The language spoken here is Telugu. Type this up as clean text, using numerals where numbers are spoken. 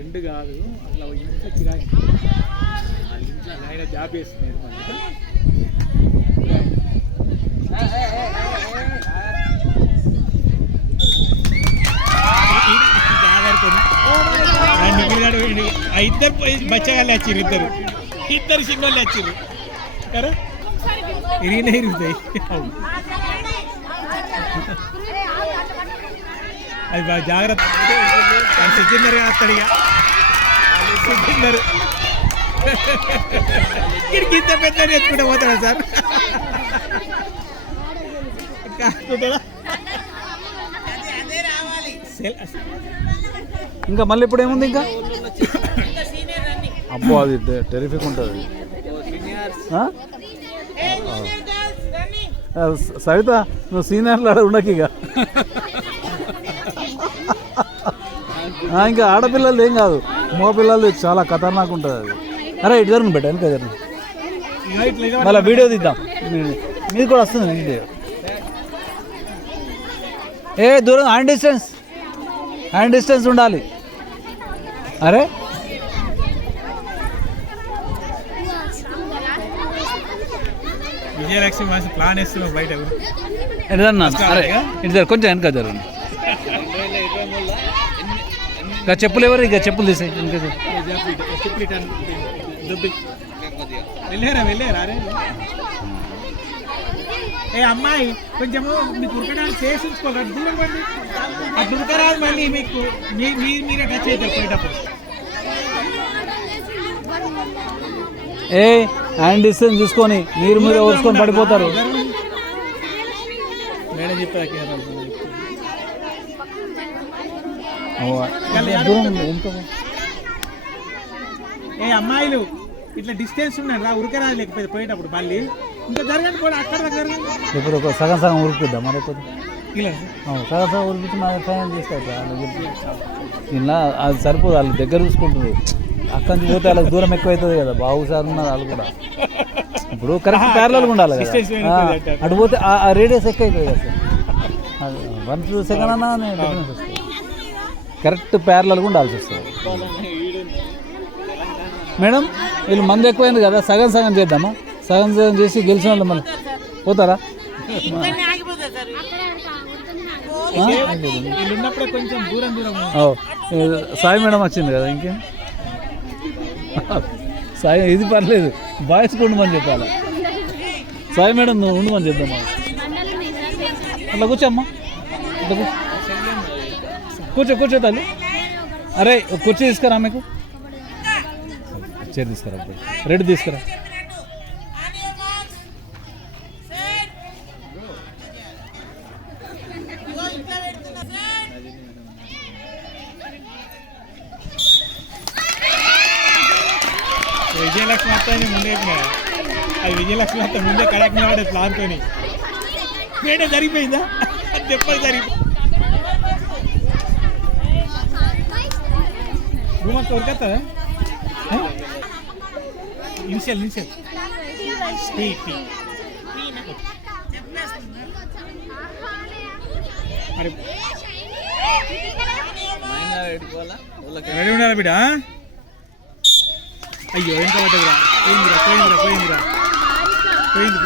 ఫ్రెండ్ కాదు అట్లా ఇంట్లో కిరాయి ఇంట్లో ఆయన జాబ్ చేస్తున్నాడు ఇద్దరు బచ్చగాళ్ళు వచ్చారు ఇద్దరు సింగోళ్ళు వచ్చారు కదా ఇరిగినా ఇరుగుతాయి అది బాగా జాగ్రత్త సిద్ధిందరు వస్తాడు ఇక సిద్ధిందరు ఇక్కడికి ఇంత పెద్ద ఎత్తుకుంటే పోతాడా సార్ ఇంకా మళ్ళీ ఇప్పుడు ఏముంది ఇంకా అబ్బో అది టెరిఫిక్ ఉంటుంది సవిత నువ్వు సీనియర్లు ఉండకు ఇక ఇంకా ఆడపిల్లలు ఏం కాదు మగ పిల్లలు చాలా ఖతర్నాక్ ఉంటుంది అది అరే ఇటు జరుగును బెట్ట వెనక జరుగు మళ్ళీ వీడియో తీద్దాం మీది కూడా వస్తుంది వీడియో దూరం హ్యాండ్ డిస్టెన్స్ ఉండాలి అరే విజయలక్ష్మి మాసి ప్లాన్ వేస్తున్నాం బయట అరే ఇటు కొంచెం వెనక జరుగును ఇంకా చెప్పులు ఎవరు ఇక చెప్పులు తీసాయి వెళ్ళారా అరే ఏ అమ్మాయి కొంచెము మీకు ఉరకడానికి చేసి ఉంచుకోకండి దూరం పండి అది ఉరకరాదు మళ్ళీ మీకు మీరే టచ్ అవుతారు పోయేటప్పుడు హ్యాండ్ డిస్టెన్స్ చూసుకొని మీరు మీద ఓర్చుకొని పడిపోతారు మేడం చెప్పారు ఏ అమ్మాయిలు ఇట్లా డిస్టెన్స్ ఉన్నాడు రా ఉరకరాదు లేకపోతే పోయేటప్పుడు మళ్ళీ ఇంకా జరగండి కూడా అక్కడ జరగండి ఇప్పుడు ఒక సగం ఉరికిద్దాం మరి సగం ఉరికించి మా ఫైనల్ చేస్తారు ఇలా అది సరిపోదు వాళ్ళు దగ్గర చూసుకుంటారు అక్కడి నుంచి పోతే వాళ్ళకి దూరం ఎక్కువ అవుతుంది కదా బాబు సార్ ఉన్నారు వాళ్ళు కూడా ఇప్పుడు కరెక్ట్ ప్యారలల్గా ఉండాలి కదా అటు పోతే ఆ రేడియస్ ఎక్కువ అవుతుంది కదా 1 సెకండ్ అన్నా డిఫరెన్స్ వస్తుంది కరెక్ట్ ప్యారలల్గా ఉండాల్సి వస్తుంది మేడం వీళ్ళు మంది ఎక్కువైంది కదా సగం చేద్దామా సగం చేసి గెలిచిన వాళ్ళు మళ్ళీ పోతారా సాయి మేడం వచ్చింది కదా ఇంకేం సాయి ఇది పర్లేదు బాయ్స్ ఉండమని చెప్పాలా సాయి మేడం నువ్వు ఉండమని చెప్దామా అట్లా కూర్చోమ్మా అట్లా కూర్చో తల్లి అరే కుర్చీ తీసుకురా మీకు చైర్ తీసుకురా రెడ్ తీసుకురా విజయలక్ష్మి అత్త ముందే అది విజయలక్ష్మి అత్త ముందే కరెక్ట్ వాడే ప్లాన్తో మేడ జరిగిపోయిందా చెప్పలు జరిగిపోయింది రూమక్క ఉరికొస్తుందా ఇనిషియల్ రెడీ ఉండాలి బిడ్డ అయ్యో ఎంత పడ్డదిరా పోయింది